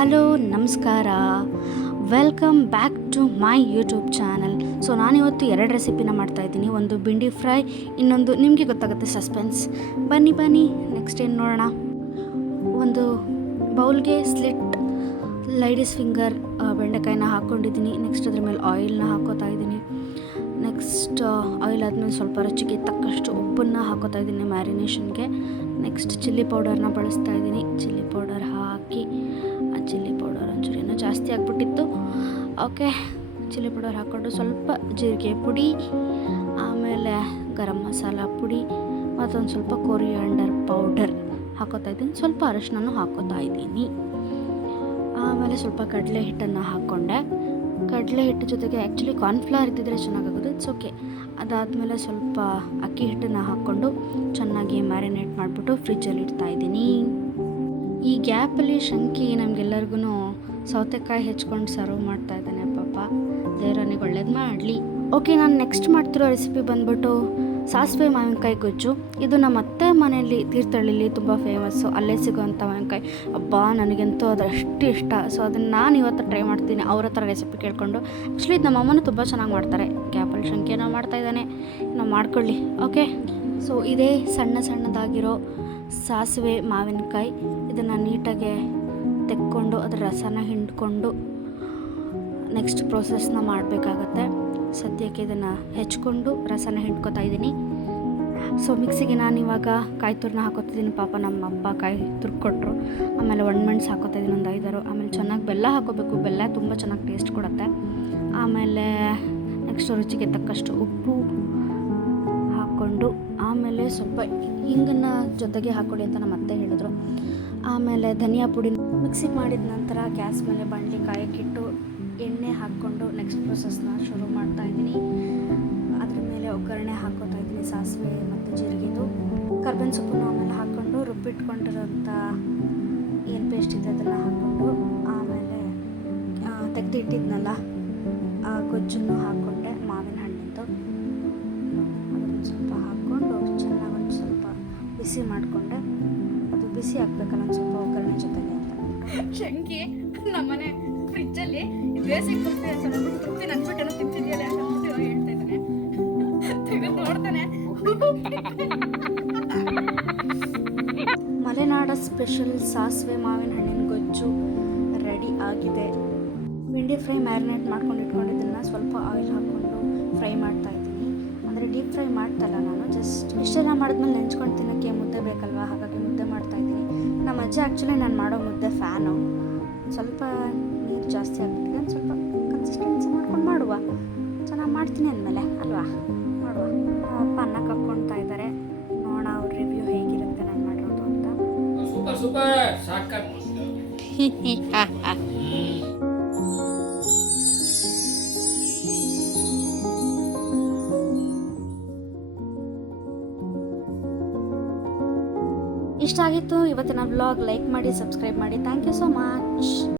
Hello ನಮಸ್ಕಾರ, welcome back to my YouTube channel. So ನಾನಿವತ್ತು 2 ರೆಸಿಪಿನ ಮಾಡ್ತಾಯಿದ್ದೀನಿ. ಒಂದು ಬೆಂಡಿ ಫ್ರೈ, ಇನ್ನೊಂದು ನಿಮಗೆ ಗೊತ್ತಾಗುತ್ತೆ ಸಸ್ಪೆನ್ಸ್. ಬನ್ನಿ ನೆಕ್ಸ್ಟ್ ಏನು ನೋಡೋಣ. ಒಂದು ಬೌಲ್ಗೆ ಸ್ಲಿಟ್ ಲೈಡಿಸ್ ಫಿಂಗರ್ ಬೆಂಡೆಕಾಯಿನ ಹಾಕ್ಕೊಂಡಿದ್ದೀನಿ. ನೆಕ್ಸ್ಟ್ ಅದ್ರ ಮೇಲೆ ಆಯಿಲ್ನ ಹಾಕೋತಾ ಇದ್ದೀನಿ. ನೆಕ್ಸ್ಟ್ ಆಯಿಲ್ ಆದಮೇಲೆ ಸ್ವಲ್ಪ ರುಚಿಗೆ ತಕ್ಕಷ್ಟು ಉಪ್ಪನ್ನು ಹಾಕೋತಾ ಇದ್ದೀನಿ ಮ್ಯಾರಿನೇಷನ್ಗೆ. ನೆಕ್ಸ್ಟ್ ಚಿಲ್ಲಿ ಪೌಡರ್ನ ಬಳಸ್ತಾ ಇದ್ದೀನಿ. ಚಿಲ್ಲಿ ಪೌಡರ್ ಹಾಕಿ, ಚಿಲ್ಲಿ ಪೌಡರ್ ಒಂಚೂರು ಏನೋ ಜಾಸ್ತಿ ಆಗಿಬಿಟ್ಟಿತ್ತು. ಓಕೆ, ಚಿಲ್ಲಿ ಪೌಡರ್ ಹಾಕ್ಕೊಂಡು ಸ್ವಲ್ಪ ಜೀರಿಗೆ ಪುಡಿ, ಆಮೇಲೆ ಗರಂ ಮಸಾಲ ಪುಡಿ, ಮತ್ತೊಂದು ಸ್ವಲ್ಪ ಕೊರಿಯಾಂಡರ್ ಪೌಡರ್ ಹಾಕೋತಾ ಇದ್ದೀನಿ. ಸ್ವಲ್ಪ ಅರಶಿನೂ ಹಾಕೋತಾ ಇದ್ದೀನಿ. ಆಮೇಲೆ ಸ್ವಲ್ಪ ಕಡಲೆ ಹಿಟ್ಟನ್ನು ಹಾಕ್ಕೊಂಡೆ. ಕಡಲೆ ಹಿಟ್ಟು ಜೊತೆಗೆ ಆ್ಯಕ್ಚುಲಿ ಕಾರ್ನ್ಫ್ಲವರ್ ಇದ್ದಿದ್ರೆ ಚೆನ್ನಾಗಾಗೋದು, ಇಟ್ಸ್ ಓಕೆ. ಅದಾದಮೇಲೆ ಸ್ವಲ್ಪ ಅಕ್ಕಿ ಹಿಟ್ಟನ್ನು ಹಾಕ್ಕೊಂಡು ಚೆನ್ನಾಗಿ ಮ್ಯಾರಿನೇಟ್ ಮಾಡಿಬಿಟ್ಟು ಫ್ರಿಜ್ಜಲ್ಲಿ ಇಡ್ತಾಯಿದ್ದೀನಿ. ಈ ಗ್ಯಾಪಲ್ಲಿ ಶಂಕಿ ನಮಗೆಲ್ಲರಿಗೂ ಸೌತೆಕಾಯಿ ಹೆಚ್ಕೊಂಡು ಸರ್ವ್ ಮಾಡ್ತಾ ಇದ್ದಾನೆ. ಪಾಪ ದೇವರನಿಗೆ ಒಳ್ಳೇದು ಮಾಡಲಿ. ಓಕೆ, ನಾನು ನೆಕ್ಸ್ಟ್ ಮಾಡ್ತಿರೋ ರೆಸಿಪಿ ಬಂದ್ಬಿಟ್ಟು ಸಾಸಿವೆ ಮಾವಿನಕಾಯಿ ಗೊಜ್ಜು. ಇದು ನಮ್ಮ ಅತ್ತೆ ಮನೆಯಲ್ಲಿ ತೀರ್ಥಹಳ್ಳಿಲಿ ತುಂಬ ಫೇಮಸ್ಸು. ಅಲ್ಲೇ ಸಿಗೋವಂಥ ಮಾವಿನಕಾಯಿ. ಅಬ್ಬಾ, ನನಗಂತೂ ಅದು ಅಷ್ಟು ಇಷ್ಟ. ಸೊ ಅದನ್ನು ನಾನು ಇವತ್ತು ಟ್ರೈ ಮಾಡ್ತೀನಿ ಅವ್ರ ಹತ್ರ ರೆಸಿಪಿ ಕೇಳಿಕೊಂಡು. ಆ್ಯಕ್ಚುಲಿ ಇದು ನಮ್ಮ ಅಮ್ಮನೂ ತುಂಬ ಚೆನ್ನಾಗಿ ಮಾಡ್ತಾರೆ. ಗ್ಯಾಪಲ್ಲಿ ಶಂಕಿ ಏನೋ ಮಾಡ್ತಾಯಿದ್ದಾನೆ, ನಾವು ಮಾಡ್ಕೊಳ್ಳಿ. ಓಕೆ, ಸೊ ಇದೇ ಸಣ್ಣದಾಗಿರೋ ಸಾಸಿವೆ ಮಾವಿನಕಾಯಿ. ಇದನ್ನು ನೀಟಾಗಿ ತೆಕ್ಕೊಂಡು ಅದರ ರಸನ ಹಿಂಡ್ಕೊಂಡು ನೆಕ್ಸ್ಟ್ ಪ್ರೋಸೆಸ್ನ ಮಾಡಬೇಕಾಗತ್ತೆ. ಸದ್ಯಕ್ಕೆ ಇದನ್ನು ಹೆಚ್ಕೊಂಡು ರಸನ ಹಿಂಡ್ಕೊತಾ ಇದ್ದೀನಿ. ಸೊ ಮಿಕ್ಸಿಗೆ ನಾನು ಇವಾಗ ಕಾಯಿ ತುರನ ಹಾಕೋತಿದ್ದೀನಿ. ಪಾಪ ನಮ್ಮ ಅಪ್ಪ ಕಾಯಿ ತುರ್ಕೊಟ್ರು. ಆಮೇಲೆ ಒಣಮೆಣ್ಸು ಹಾಕೋತಾ ಇದ್ದೀನಿ, ಒಂದು 5-6. ಆಮೇಲೆ ಚೆನ್ನಾಗಿ ಬೆಲ್ಲ ಹಾಕೋಬೇಕು. ಬೆಲ್ಲ ತುಂಬ ಚೆನ್ನಾಗಿ ಟೇಸ್ಟ್ ಕೊಡುತ್ತೆ. ಆಮೇಲೆ ನೆಕ್ಸ್ಟ್ ರುಚಿಗೆ ತಕ್ಕಷ್ಟು ಉಪ್ಪು ಹಾಕ್ಕೊಂಡು, ಆಮೇಲೆ ಸ್ವಲ್ಪ ಹಿಂಗನ್ನು ಜೊತೆಗೆ ಹಾಕ್ಕೊಳ್ಳಿ ಅಂತ ನಮ್ಮ ಅತ್ತೆ ಹೇಳಿದ್ರು. ಆಮೇಲೆ ಧನಿಯಾ ಪುಡಿ ಮಿಕ್ಸಿ ಮಾಡಿದ ನಂತರ ಗ್ಯಾಸ್ ಮೇಲೆ ಬಾಣಲಿ ಕಾಯಕ್ಕಿಟ್ಟು ಎಣ್ಣೆ ಹಾಕ್ಕೊಂಡು ನೆಕ್ಸ್ಟ್ ಪ್ರೊಸೆಸ್ನ ಶುರು ಮಾಡ್ತಾ ಇದ್ದೀನಿ. ಅದ್ರ ಮೇಲೆ ಒಗ್ಗರಣೆ ಹಾಕೋತಾ ಇದ್ದೀನಿ. ಸಾಸಿವೆ ಮತ್ತು ಜೀರಿಗೆದು, ಕರ್ಬೇವಿನ ಸೊಪ್ಪನ್ನು ಆಮೇಲೆ ಹಾಕ್ಕೊಂಡು ರುಬ್ಬಿಟ್ಕೊಂಡಿರೋಂಥ ಏನು ಪೇಸ್ಟ್ ಇದೆ ಅದನ್ನು ಹಾಕ್ಕೊಂಡು, ಆಮೇಲೆ ತೆಗೆದು ಇಟ್ಟಿದ್ನಲ್ಲ ಆ ಗೊಜ್ಜನ್ನು ಹಾಕ್ಕೊಂಡೆ, ಮಾವಿನ ಹಣ್ಣಿಂದು. ಅದನ್ನು ಸ್ವಲ್ಪ ಹಾಕ್ಕೊಂಡು ಚೆನ್ನಾಗಿ ಒಂದು ಸ್ವಲ್ಪ ಬಿಸಿ ಮಾಡಿಕೊಂಡೆ. ಅದು ಬಿಸಿ ಹಾಕ್ಬೇಕಲ್ಲ ಒಂದು ಸ್ವಲ್ಪ ಒಗ್ಗರಣೆ ಜೊತೆಗೆ ಅಂತ. ಶಂಕಿ ನಮ್ಮನೆ ಫ್ರಿಜ್ಜಲ್ಲಿ ಬೇಸಿಕ್ ತೃಪ್ತಿ ನನ್ಬಿಟ್ಟು ತಿಂತಿದ್ಯಲ್ಲ ಅಂತ ಹೇಳ್ತಾ ಇದ್ದಾನೆ. ತೆಗೆದು ನೋಡ್ತಾನೆ. ಮಲೆನಾಡ ಸ್ಪೆಷಲ್ ಸಾಸಿವೆ ಮಾವಿನ ಹಣ್ಣಿನ ಗೊಜ್ಜು ರೆಡಿ ಆಗಿದೆ. ಬೆಂಡಿ ಫ್ರೈ ಮ್ಯಾರಿನೇಟ್ ಮಾಡ್ಕೊಂಡು ಇಟ್ಕೊಂಡಿದ್ದನ್ನು ಸ್ವಲ್ಪ ಆಯಿಲ್ ಹಾಕ್ಕೊಂಡು ಫ್ರೈ ಮಾಡ್ತಾ ಇದ್ದೀನಿ. ಅಂದರೆ ಡೀಪ್ ಫ್ರೈ ಮಾಡ್ತಾಯಿಲ್ಲ ನಾನು, ಜಸ್ಟ್ ಇಷ್ಟೆಲ್ಲ ಮಾಡಿದ್ಮೇಲೆ ನೆಂಚ್ಕೊಂಡು ತಿನ್ನೋಕ್ಕೆ ಮುದ್ದೆ ಬೇಕಲ್ವಾ, ಹಾಗಾಗಿ ಮುದ್ದೆ ಮಾಡ್ತಾಯಿದ್ದೀನಿ. ನಮ್ಮ ಅಜ್ಜ ಆ್ಯಕ್ಚುಲಿ ನಾನು ಮಾಡೋ ಮುದ್ದೆ ಫ್ಯಾನು. ಸ್ವಲ್ಪ ನೀರು ಜಾಸ್ತಿ ಆಗಿಬಿಟ್ಟಿದೆ, ಒಂದು ಸ್ವಲ್ಪ ಕನ್ಸಿಸ್ಟೆನ್ಸಿ ಮಾಡ್ಕೊಂಡು ಮಾಡುವ. ಚೆನ್ನಾಗಿ ಮಾಡ್ತೀನಿ ಅಂದಮೇಲೆ ಅಲ್ವಾ, ಮಾಡುವ. ಅಪ್ಪ ಅನ್ನ ಕಕ್ಕೊಳ್ತಾ ಇದ್ದಾರೆ. ನೋಡೋಣ ಅವ್ರ ರಿವ್ಯೂ ಹೇಗಿರುತ್ತೆ ನಾನು ಮಾಡಿರೋದು ಅಂತ. ಇಷ್ಟ ಆಗಿತ್ತು ಇವತ್ತಿನ ವ್ಲಾಗ್. ಲೈಕ್ ಮಾಡಿ, ಸಬ್ಸ್ಕ್ರೈಬ್ ಮಾಡಿ. Thank you so much.